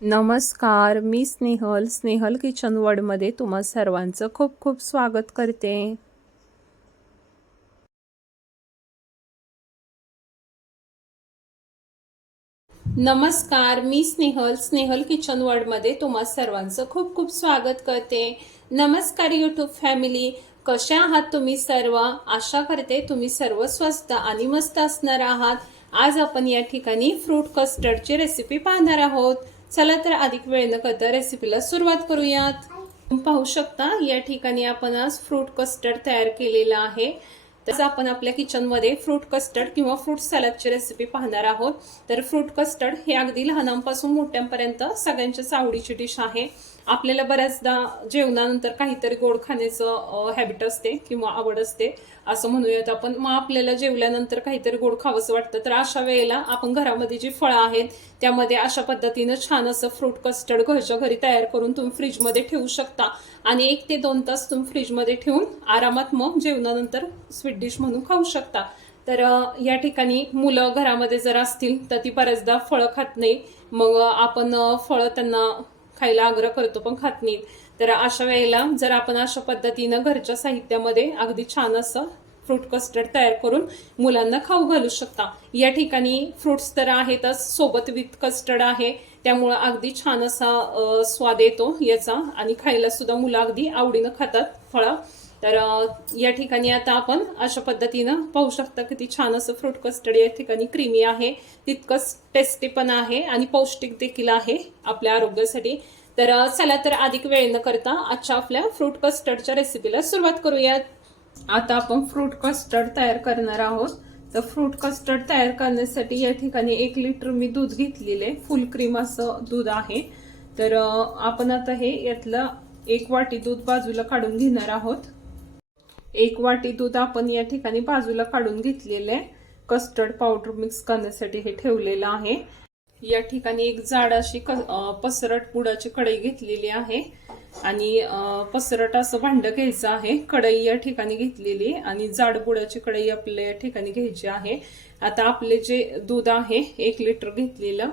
नमस्कार मी स्नेहल स्नेहल किचन वर्डमध्ये तुम्हा सर्वांचं खूप खूप स्वागत करते. नमस्कार मी स्नेहल स्नेहल किचन वर्डमध्ये तुम्हा सर्वांचं खूप खूप स्वागत करते. नमस्कार यूट्यूब फॅमिली कशा आहात तुम्ही सर्व? आशा करते तुम्ही सर्व स्वस्त आणि मस्त असणार आहात. आज आपण या ठिकाणी फ्रूट कस्टर्डची रेसिपी पाहणार आहोत. चला तर अधिक वेळ न करता रेसिपीला सुरुवात करूयात. तुम्ही पाहू शकता या ठिकाणी आपण आज फ्रूट कस्टर्ड तयार केलेलं आहे. तसं आपण आपल्या किचनमध्ये फ्रूट कस्टर्ड किंवा फ्रूट सॅलडची रेसिपी पाहणार आहोत. तर फ्रूट कस्टर्ड हे अगदी लहानांपासून मोठ्यांपर्यंत सगळ्यांच्याच आवडीची डिश आहे. आपल्याला बऱ्याचदा जेवणानंतर काहीतरी गोड खाण्याचं हॅबिट असते किंवा आवड असते. असं म्हणूयात आपण. मग आपल्याला जेवल्यानंतर काहीतरी गोड खावंसं वाटतं तर अशा वेळेला आपण घरामध्ये जी फळं आहेत त्यामध्ये अशा पद्धतीनं छान असं फ्रूट कस्टर्ड घरच्या घरी तयार करून तुम्ही फ्रीजमध्ये ठेवू शकता. आणि एक ते दोन तास तुम्ही फ्रीजमध्ये ठेवून आरामात मग जेवणानंतर स्वीट डिश म्हणून खाऊ शकता. तर या ठिकाणी मुलं घरामध्ये जर असतील तर ती बऱ्याचदा फळं खात नाही. मग आपण फळं त्यांना खायला आग्रह करतो पण खात नाहीत. तर अशा वेळेला जर आपण अशा पद्धतीनं घरच्या साहित्यामध्ये अगदी छान असं फ्रूट कस्टर्ड तयार करून मुलांना खाऊ घालू शकता. या ठिकाणी फ्रुट्स तर आहेतच सोबत विथ कस्टर्ड आहे. त्यामुळं अगदी छान असा स्वाद येतो याचा. आणि खायला सुद्धा मुलं अगदी आवडीनं खातात फळं. तर या ठिकाणी आता आपण अशा पद्धतीनं पाहू शकता किती छान असं फ्रूट कस्टर्ड या ठिकाणी क्रीमी आहे. तितकंच टेस्टी पण आहे आणि पौष्टिक देखील आहे आपल्या आरोग्यासाठी. तर चला तर अधिक वेळ न करता आजच्या आपल्या फ्रूट कस्टर्डच्या रेसिपीला सुरुवात करूयात. आता आपण फ्रूट कस्टर्ड तयार करणार आहोत. तर फ्रूट कस्टर्ड तयार करण्यासाठी या ठिकाणी एक लिटर मी दूध घेतलेले. फुल क्रीम असं दूध आहे. तर आपण आता हे यातलं एक वाटी दूध बाजूला काढून घेणार आहोत. एक वाटी दूध आपण या ठिकाणी बाजूला काढून घेतलेले कस्टर्ड पावडर मिक्स करण्यासाठी हे ठेवलेलं आहे. या ठिकाणी एक जाड अशी क- पसरट बुडाची कढई घेतलेली आहे. आणि पसरट असं भांड घ्यायचं आहे. कढई या ठिकाणी घेतलेली आणि जाड बुडाची कढई आपल्या या ठिकाणी घ्यायची आहे. आता आपले जे दूध आहे एक लिटर घेतलेलं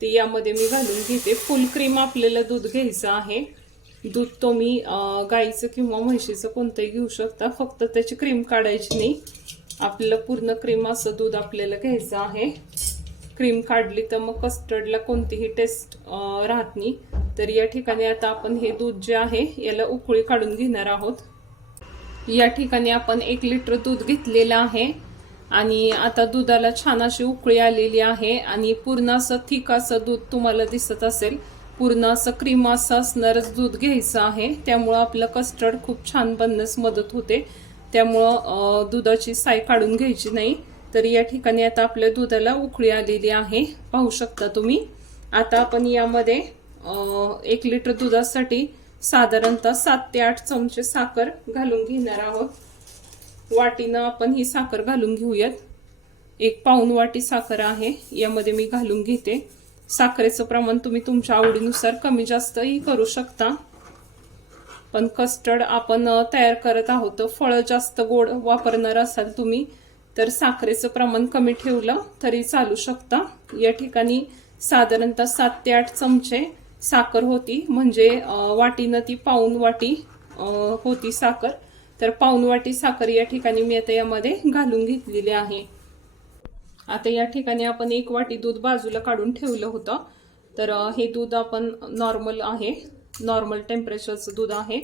ते यामध्ये मी घालून घेते. फुल क्रीम आपल्याला दूध घ्यायचं आहे. दूध तुम्ही गाईचं किंवा म्हशीचं कोणतंही घेऊ शकता. फक्त त्याची क्रीम काढायची नाही. आपल्याला पूर्ण क्रीम असं दूध आपल्याला घ्यायचं आहे. क्रीम काढली तर मग कस्टर्डला कोणतीही टेस्ट राहत नाही. तर या ठिकाणी आता आपण हे दूध जे आहे याला उकळी काढून घेणार आहोत. या ठिकाणी आपण एक लिटर दूध घेतलेलं आहे आणि आता दुधाला छान अशी उकळी आलेली आहे आणि पूर्ण असं थिक असं दूध तुम्हाला दिसत असेल. पूर्ण असं क्रीम असं असणारच दूध घ्यायचं आहे. त्यामुळं आपलं कस्टर्ड खूप छान बनण्यास मदत होते. त्यामुळं दुधाची साय काढून घ्यायची नाही. तर या ठिकाणी आता आपल्या दुधाला उकळी आलेली आहे. पाहू शकता तुम्ही. आता आपण यामध्ये एक लिटर दुधासाठी साधारणतः सात ते आठ चमचे साखर घालून घेणार आहोत. वाटीनं आपण ही साखर घालून घेऊयात. एक पाऊन वाटी साखर आहे. यामध्ये मी घालून घेते. साखरेचं प्रमाण तुम्ही तुमच्या आवडीनुसार कमी जास्तही करू शकता. पण कस्टर्ड आपण तयार करत आहोत. फळं जास्त गोड वापरणार असाल तुम्ही तर साखरेचं प्रमाण कमी ठेवलं तरी चालू शकता. या ठिकाणी साधारणतः सात ते आठ चमचे साखर होती. म्हणजे वाटीनं ती पाऊन वाटी होती साखर. तर पाऊन वाटी साखर या ठिकाणी मी आता यामध्ये घालून घेतलेली आहे. आता या ठिकाणी आपण एक वाटी दूध बाजूला काढून ठेवलं होतं. तर हे दूध आपण नॉर्मल आहे. नॉर्मल टेम्परेचरचं दूध आहे.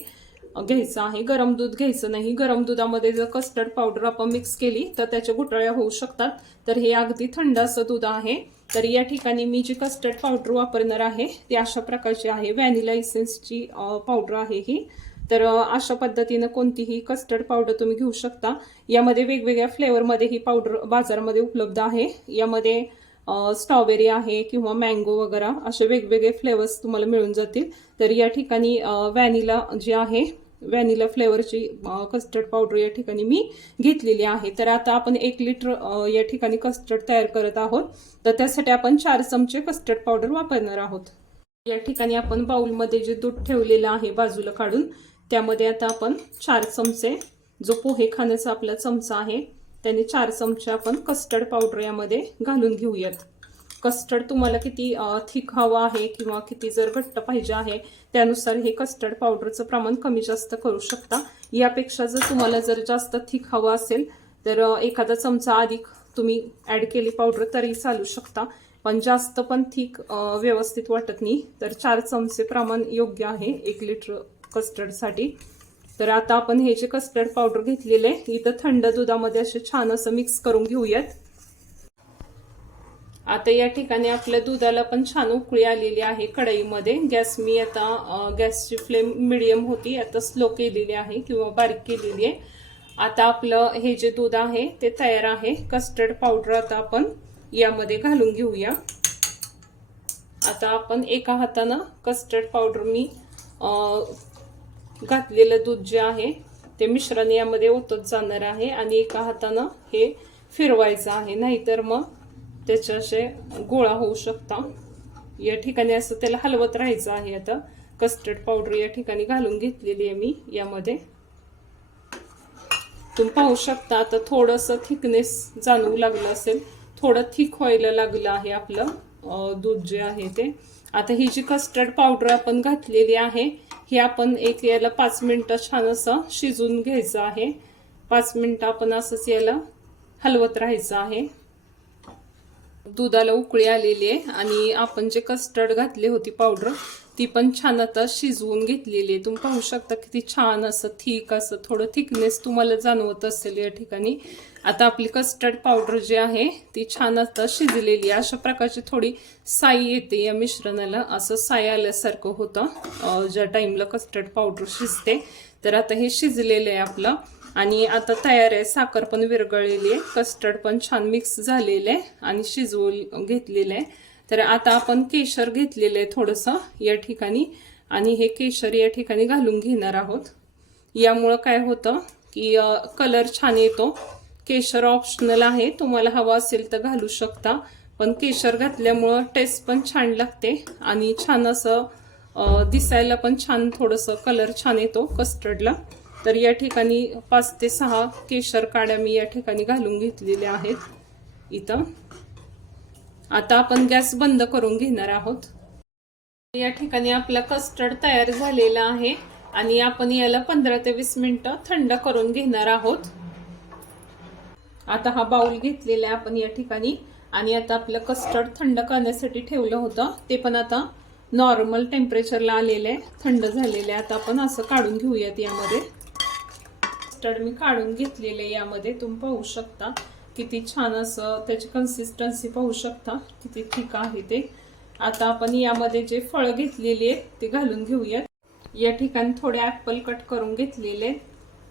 घ्यायचं आहे. गरम दूध घ्यायचं नाही. गरम दुधामध्ये जर कस्टर्ड पावडर आपण मिक्स केली तर त्याच्या गुठळ्या होऊ शकतात. तर हे अगदी थंड असं दूध आहे. तर या ठिकाणी मी जी कस्टर्ड पावडर वापरणार आहे ती अशा प्रकारची आहे. व्हॅनिला इसेन्सची पावडर आहे ही. तर अशा पद्धतीनं कोणतीही कस्टर्ड पावडर तुम्ही घेऊ शकता. यामध्ये वेगवेगळ्या फ्लेवरमध्ये ही पावडर बाजारामध्ये उपलब्ध आहे. यामध्ये स्ट्रॉबेरी आहे किंवा मँगो वगैरे असे वेगवेगळे फ्लेवर्स तुम्हाला मिळून जातील. तर या ठिकाणी व्हॅनिला जे आहे व्हॅनिला फ्लेवरची कस्टर्ड पावडर या ठिकाणी मी घेतलेली आहे. तर आता आपण एक लिटर या ठिकाणी कस्टर्ड तयार करत आहोत. तर त्यासाठी आपण चार चमचे कस्टर्ड पावडर वापरणार आहोत. या ठिकाणी आपण बाउलमध्ये जे दूध ठेवलेलं आहे बाजूला काढून त्यामध्ये आता आपण चार चमचे जो पोहे खाण्याचा आपला चमचा आहे त्याने चार चमचे आपण कस्टर्ड पावडर यामध्ये घालून घेऊयात. कस्टर्ड तुम्हाला किती थिक हवं आहे किंवा किती जर घट्ट पाहिजे आहे त्यानुसार हे कस्टर्ड पावडरचं प्रमाण कमी जास्त करू शकता. यापेक्षा जर तुम्हाला जर जास्त थिक हवं असेल तर एखादा चमचा अधिक तुम्ही ॲड केली पावडर तरी चालू शकता. पण जास्त पण थिक व्यवस्थित वाटत नाही. तर चार चमचे प्रमाण योग्य आहे एक लिटर कस्टर्डसाठी. तर आता आपण हे जे कस्टर्ड पावडर घेतलेले इथं थंड दुधामध्ये असे छान असं मिक्स करून घेऊयात. आता या ठिकाणी आपल्या दुधाला पण छान उकळी आलेली आहे कढईमध्ये. गॅस मी आता गॅसची फ्लेम मिडियम होती आता स्लो केलेली आहे किंवा बारीक केलेली आहे. आता आपलं हे जे दूध आहे ते तयार आहे. कस्टर्ड पावडर आता आपण यामध्ये घालून घेऊया. आता आपण एका हातानं कस्टर्ड पावडर मी घातलेलं दूध जे आहे ते मिश्रण यामध्ये ओतत जाणार आहे आणि एका हातानं हे फिरवायचं आहे. नाहीतर मग त्याचे असे गोळा होऊ शकता. या ठिकाणी असं त्याला हलवत राहायचं आहे आता. कस्टर्ड पावडर या ठिकाणी घालून घेतलेली आहे मी यामध्ये. तुम्ही पाहू शकता आता थोडंसं थिकनेस जाणवू लागलं असेल. थोडं थिक व्हायला लागलं आहे आपलं दूध जे आहे ते. आता ही जी कस्टर्ड पावडर आपण घातलेली आहे ही आपण एक याला पाच मिनटं छान असं शिजून घ्यायचं आहे. पाच मिनटं आपण असंच याला हलवत राहायचं आहे. दुधाला उकळी आलेली आहे आणि आपण जे कस्टर्ड घातली होती पावडर ती पण छान आता शिजवून घेतलेली आहे. तुम्ही पाहू शकता किती छान असं थिक असं थोडं थिकनेस तुम्हाला जाणवत असेल या ठिकाणी. आता आपली कस्टर्ड पावडर जी आहे ती छान आता शिजलेली आहे. अशा प्रकारची थोडी साई येते या मिश्रणाला. असं साय आल्यासारखं होतं. ज्या टाईमला कस्टर्ड पावडर शिजते तर आता हे शिजलेलं आहे आपलं. आणि आता तयार आहे साखर पण विरघळलेली आहे कस्टर्ड पण छान मिक्स झालेलं आहे आणि शिजवून घेतलेलं आहे. तर आता आपण केशर घेतलेलं आहे थोडंसं या ठिकाणी आणि हे केशर या ठिकाणी घालून घेणार आहोत. यामुळं काय होतं की कलर छान येतो. केशर ऑप्शनल आहे तुम्हाला हवा असेल तर घालू शकता. पण केशर घातल्यामुळं टेस्ट पण छान लागते आणि छान असं दिसायला पण छान थोडंसं कलर छान येतो कस्टर्डला तर या ठिकाणी पाच ते सहा केशर काड्या मी या ठिकाणी घालून घेतलेल्या आहेत. इथं. आता आपण गॅस बंद करून घेणार आहोत. या ठिकाणी आपला कस्टर्ड तयार झालेला आहे आणि आपण याला पंधरा ते वीस मिनिटं थंड करून घेणार आहोत. आता हा बाउल घेतलेला आहे आपण या ठिकाणी आणि आता आपलं कस्टर्ड थंड करण्यासाठी ठेवलं होतं. ते पण आता नॉर्मल टेम्परेचरला आलेलं आहे. थंड झालेलं आहे. आता आपण असं काढून घेऊयात यामध्ये. कस्टर्ड मी काढून घेतलेले यामध्ये. तुम्ही पाहू शकता किती छान असं त्याची कन्सिस्टन्सी पाहू शकता किती ठीक आहे ते. आता आपण यामध्ये जे फळं घेतलेली आहेत ते घालून घेऊयात. या ठिकाणी थोडे ॲपल कट करून घेतलेले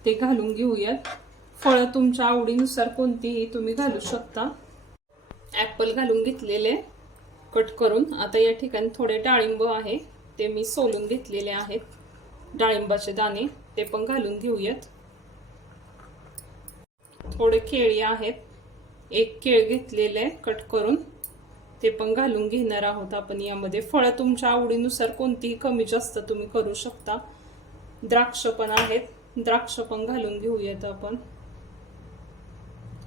ते घालून घेऊयात. फळं तुमच्या आवडीनुसार कोणतीही तुम्ही घालू शकता. ॲपल घालून घेतलेले कट करून. आता या ठिकाणी थोडे डाळिंब आहे ते मी सोलून घेतलेले आहेत. डाळिंबाचे दाणे ते पण घालून घेऊयात. थोडे केळी आहेत. एक केळ घेतलेले आहे कट करून. ते पण घालून घेणार आहोत आपण यामध्ये. फळं तुमच्या आवडीनुसार कोणतीही कमी जास्त तुम्ही करू शकता. द्राक्ष पण आहेत. द्राक्ष पण घालून घेऊयात आपण.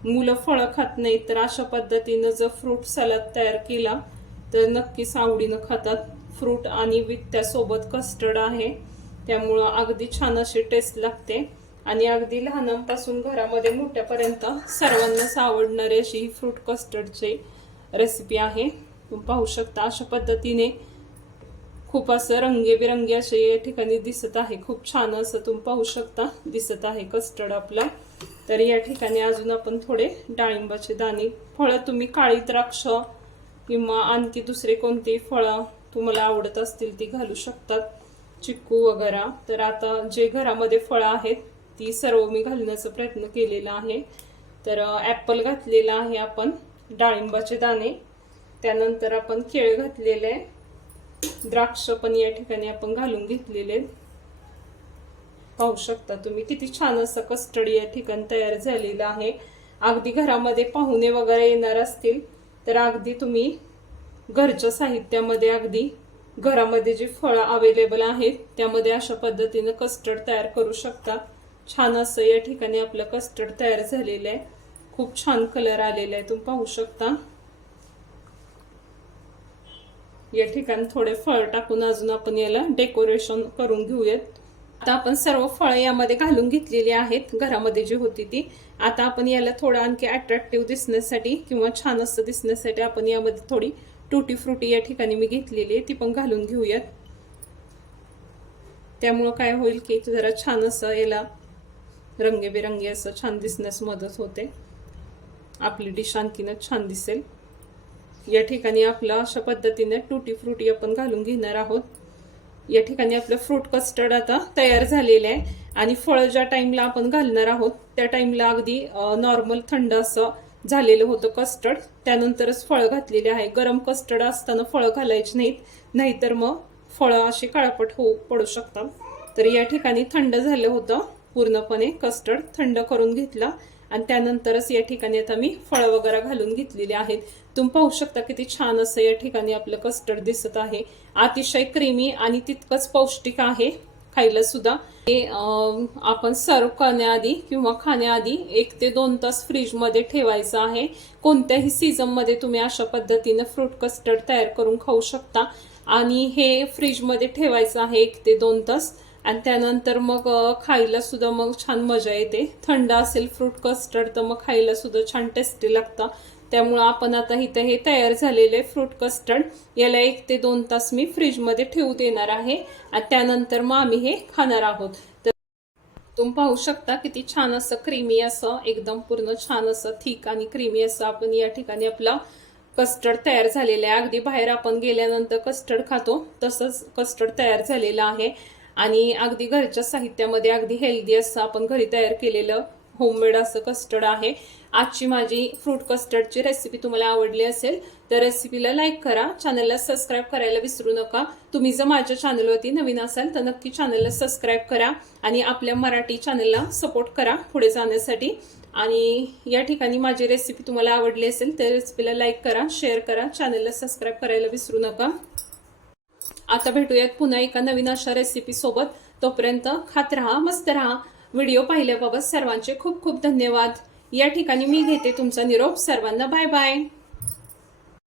मुलं फळं खात नाही तर अशा पद्धतीनं जर फ्रूट सलाद तयार केला तर नक्कीच आवडीनं खातात. फ्रूट आणि विथ त्यासोबत कस्टर्ड आहे. त्यामुळं अगदी छान अशी टेस्ट लागते. आणि अगदी लहानांपासून घरामध्ये मोठ्यापर्यंत सर्वांनाच आवडणारी अशी ही फ्रूट कस्टर्डची रेसिपी आहे. तुम्ही पाहू शकता अशा पद्धतीने खूप असं रंगेबिरंगी असे या ठिकाणी दिसत आहे. खूप छान असं तुम्ही पाहू शकता दिसत आहे कस्टर्ड आपला. तर या ठिकाणी अजून आपण थोडे डाळिंबाचे दाणे फळं तुम्ही काळी द्राक्ष किंवा आणखी दुसरे कोणते फळं तुम्हाला आवडत असतील ती घालू शकतात. चिक्कू वगैरे. तर आता जे घरामध्ये फळं आहेत ती सर्व मी घालण्याचा प्रयत्न केलेला आहे. तर ॲपल घातलेला आहे आपण डाळिंबाचे दाणे. त्यानंतर आपण केळ घातलेले आहे. द्राक्ष पण या ठिकाणी आपण घालून घेतलेले पाहू शकता तुम्ही किती छान असं कस्टर्ड या ठिकाणी तयार झालेलं आहे. अगदी घरामध्ये पाहुणे वगैरे येणार असतील तर अगदी तुम्ही घरच्या साहित्यामध्ये अगदी घरामध्ये जी फळं अवेलेबल आहेत त्यामध्ये अशा पद्धतीनं कस्टर्ड तयार करू शकता. छान असं या ठिकाणी आपलं कस्टर्ड तयार झालेलं आहे. खूप छान कलर आलेला आहे. तुम्ही पाहू शकता. या ठिकाणी थोडे फळ टाकून अजून आपण याला डेकोरेशन करून घेऊयात. आता आपण सर्व फळं यामध्ये घालून घेतलेली आहेत. घरामध्ये जी होती ती. आता आपण याला थोडं आणखी अट्रॅक्टिव्ह दिसण्यासाठी किंवा छान असं दिसण्यासाठी आपण यामध्ये थोडी टुटी फ्रुटी या ठिकाणी मी घेतलेली आहे. ती पण घालून घेऊयात. त्यामुळं काय होईल की जरा छान असं याला रंगेबेरंगी असं छान दिसण्यास मदत होते. आपली डिश आणखीनच छान दिसेल. या ठिकाणी आपलं अशा पद्धतीने टुटी फ्रुटी आपण घालून घेणार आहोत. या ठिकाणी आपलं फ्रूट कस्टर्ड आता तयार झालेलं आहे. आणि फळ ज्या टाईमला आपण घालणार आहोत त्या टाईमला अगदी नॉर्मल थंड असं झालेलं होतं कस्टर्ड त्यानंतरच फळं घातलेले आहे. गरम कस्टर्ड असताना फळं घालायची नाहीत. नाहीतर मग फळं अशी काळापट होऊ पडू शकतात. तर या ठिकाणी थंड झालं होतं. पूर्णपणे कस्टर्ड थंड करून घेतला. आणि त्यानंतरच या ठिकाणी आता मी फळं वगैरे घालून घेतलेली आहेत. तुम्ही पाहू शकता किती छान असं या ठिकाणी आपलं कस्टर्ड दिसत आहे. अतिशय क्रीमी आणि तितकंच पौष्टिक आहे. खायला सुद्धा. हे आपण सर्व करण्याआधी किंवा खाण्याआधी एक ते दोन तास फ्रीजमध्ये ठेवायचं आहे. कोणत्याही सीझनमध्ये तुम्ही अशा पद्धतीनं फ्रूट कस्टर्ड तयार करून खाऊ शकता. आणि हे फ्रीजमध्ये ठेवायचं आहे एक ते दोन तास. आणि त्यानंतर मग खायला सुद्धा मग छान मजा येते. थंड असेल फ्रूट कस्टर्ड तर मग खायला सुद्धा छान टेस्टी लागतं. त्यामुळं आपण आता इथं हे तयार झालेले फ्रूट कस्टर्ड याला एक ते दोन तास मी फ्रीजमध्ये ठेवू देणार आहे. आणि त्यानंतर मग आम्ही हे खाणार आहोत. तर तुम्ही पाहू शकता किती छान असं क्रीमी असं एकदम पूर्ण छान असं थिक आणि क्रीमी असं आपण या ठिकाणी आपला कस्टर्ड तयार झालेलं आहे. अगदी बाहेर आपण गेल्यानंतर कस्टर्ड खातो तसंच कस्टर्ड तयार झालेलं आहे. आणि अगदी घरच्या साहित्यामध्ये अगदी हेल्दी असं आपण घरी तयार केलेलं होममेड असं कस्टर्ड आहे. आजची माझी फ्रूट कस्टर्डची रेसिपी तुम्हाला आवडली असेल तर रेसिपीला लाईक करा चॅनलला सबस्क्राईब करायला विसरू नका. तुम्ही जर माझ्या चॅनलवरती नवीन असाल तर नक्की चॅनलला सबस्क्राईब करा आणि आपल्या मराठी चॅनलला सपोर्ट करा पुढे जाण्यासाठी. आणि या ठिकाणी माझी रेसिपी तुम्हाला आवडली असेल तर रेसिपीला लाईक करा शेअर करा चॅनलला सबस्क्राईब करायला विसरू नका. आता भेटूयात पुन्हा एका नवीन अशा रेसिपी सोबत. तोपर्यंत खात राहा मस्त राहा. व्हिडिओ पाहिल्याबाबत सर्वांचे खूप खूप धन्यवाद. या ठिकाणी मी घेते तुमचा निरोप. सर्वांना बाय बाय